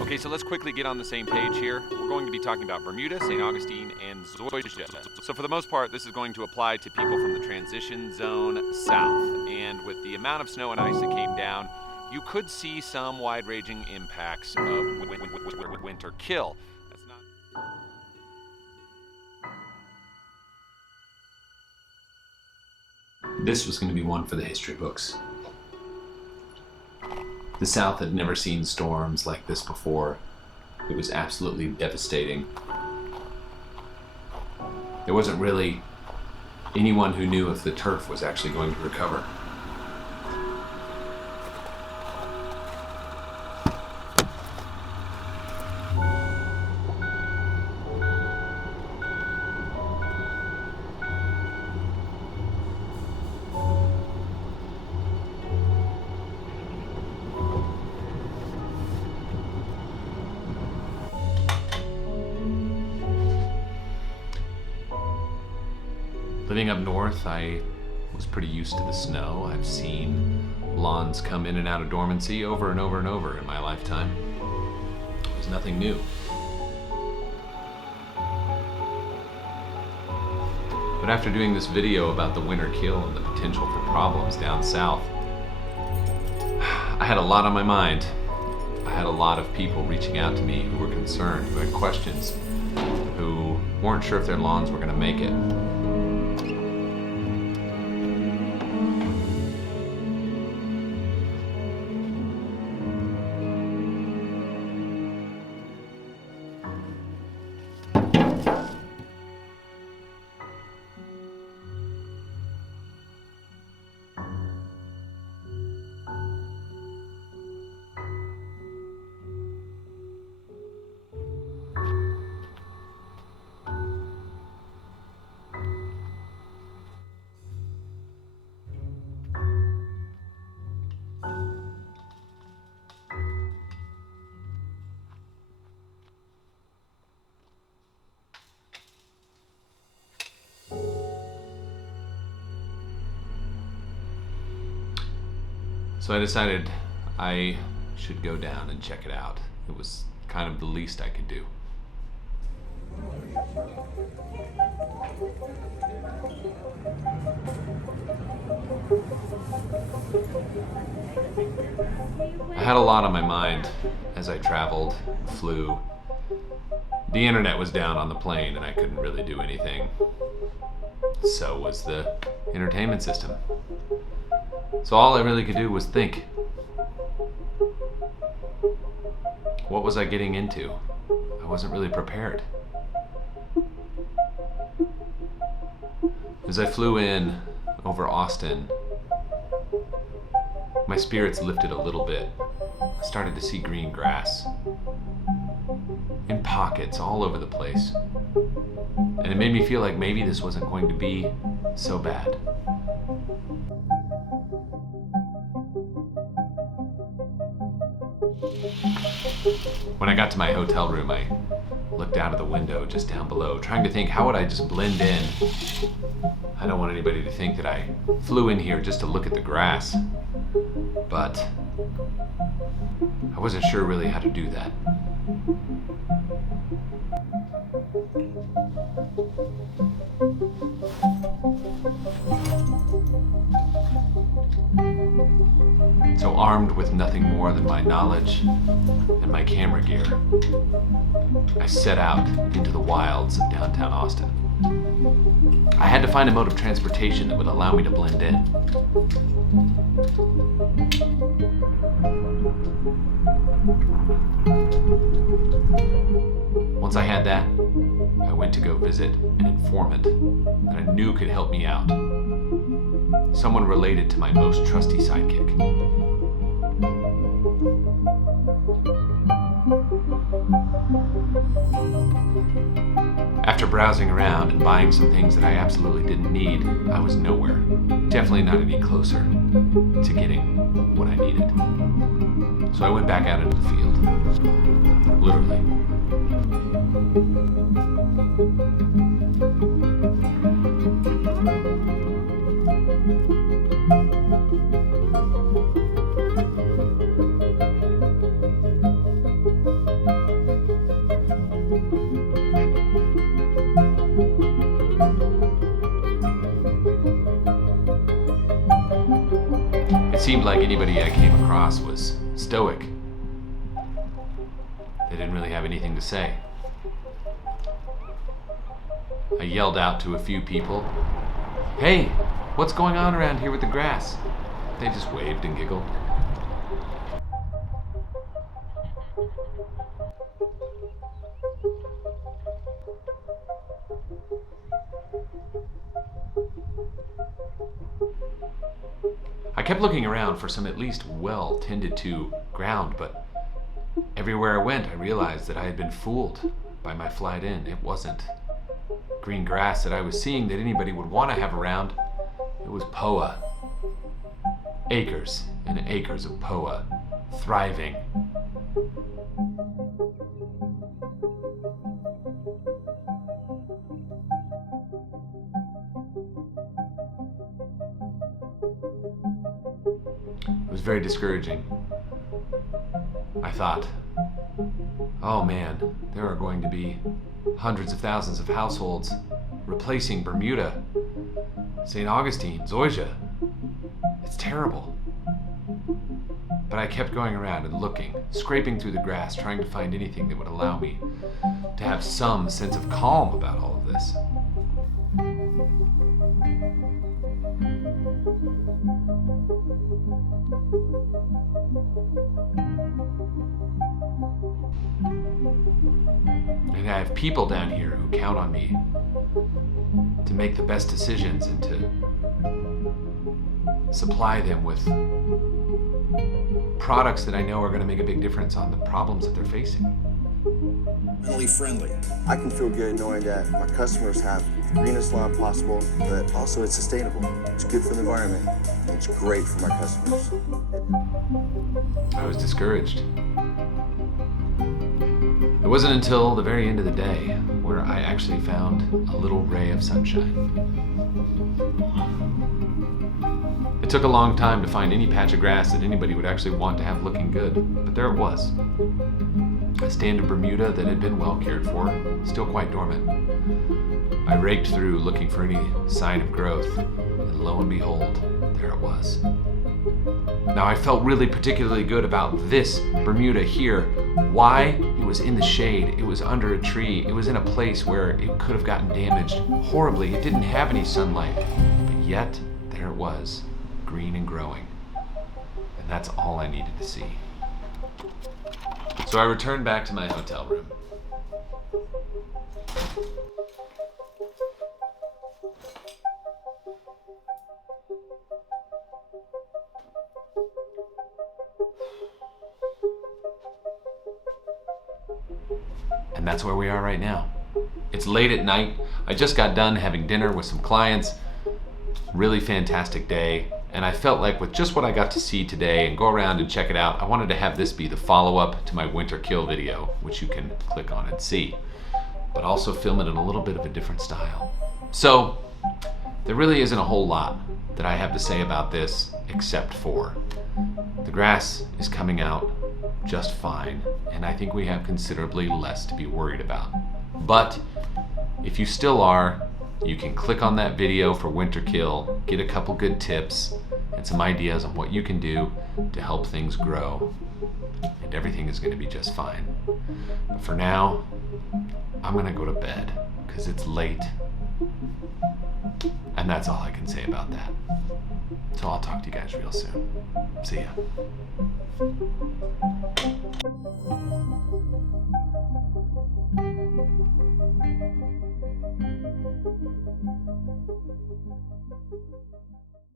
Okay, so let's quickly get on the same page here. We're going to be talking about Bermuda, St. Augustine, and Zoysia. So for the most part, this is going to apply to people from the transition zone south. And with the amount of snow and ice that came down, you could see some wide-ranging impacts of winter kill. That's not... This was going to be one for the history books. The South had never seen storms like this before. It was absolutely devastating. There wasn't really anyone who knew if the turf was actually going to recover. Living up north, I was pretty used to the snow. I've seen lawns come in and out of dormancy over and over and over in my lifetime. It was nothing new. But after doing this video about the winter kill and the potential for problems down south, I had a lot on my mind. I had a lot of people reaching out to me who were concerned, who had questions, who weren't sure if their lawns were going to make it. So I decided I should go down and check it out. It was kind of the least I could do. I had a lot on my mind as I traveled, flew. The internet was down on the plane and I couldn't really do anything. So was the entertainment system. So all I really could do was think. What was I getting into? I wasn't really prepared. As I flew in over Austin, my spirits lifted a little bit. I started to see green grass in pockets all over the place. And it made me feel like maybe this wasn't going to be so bad. When I got to my hotel room, I looked out of the window just down below, trying to think, how would I just blend in? I don't want anybody to think that I flew in here just to look at the grass, but I wasn't sure really how to do that. So armed with nothing more than my knowledge and my camera gear, I set out into the wilds of downtown Austin. I had to find a mode of transportation that would allow me to blend in. Once I had that, I went to go visit an informant that I knew could help me out. Someone related to my most trusty sidekick. After browsing around and buying some things that I absolutely didn't need, I was nowhere. Definitely not any closer to getting what I needed. So I went back out into the field. Literally. seemed like anybody I came across was stoic. They didn't really have anything to say. I yelled out to a few people, "Hey, what's going on around here with the grass?" They just waved and giggled. I kept looking around for some at least well-tended to ground, but everywhere I went, I realized that I had been fooled by my flight in. It wasn't green grass that I was seeing that anybody would want to have around. It was POA. Acres and acres of POA, thriving. It was very discouraging. I thought, oh man, there are going to be hundreds of thousands of households replacing Bermuda, St. Augustine, Zoysia. It's terrible. But I kept going around and looking, scraping through the grass, trying to find anything that would allow me to have some sense of calm about all of this. And I have people down here who count on me to make the best decisions and to supply them with products that I know are going to make a big difference on the problems that they're facing. Mentally friendly. I can feel good knowing that my customers have the greenest lawn possible, but also it's sustainable. It's good for the environment, and it's great for my customers. I was discouraged. It wasn't until the very end of the day where I actually found a little ray of sunshine. It took a long time to find any patch of grass that anybody would actually want to have looking good, but there it was. A stand of Bermuda that had been well cared for, still quite dormant. I raked through looking for any sign of growth, and lo and behold, there it was. Now I felt really particularly good about this Bermuda here. Why? It was in the shade, it was under a tree, it was in a place where it could have gotten damaged horribly. It didn't have any sunlight, but yet there it was, green and growing. And that's all I needed to see. So I returned back to my hotel room. And that's where we are right now. It's late at night. I just got done having dinner with some clients. Really fantastic day. And I felt like with just what I got to see today and go around and check it out, I wanted to have this be the follow-up to my winter kill video, which you can click on and see, but also film it in a little bit of a different style. So there really isn't a whole lot that I have to say about this except for the grass is coming out just fine, and I think we have considerably less to be worried about. But if you still are, you can click on that video for winter kill, get a couple good tips and some ideas on what you can do to help things grow, and everything is going to be just fine. But for now, I'm going to go to bed because it's late, and that's all I can say about that. So I'll talk to you guys real soon. See ya.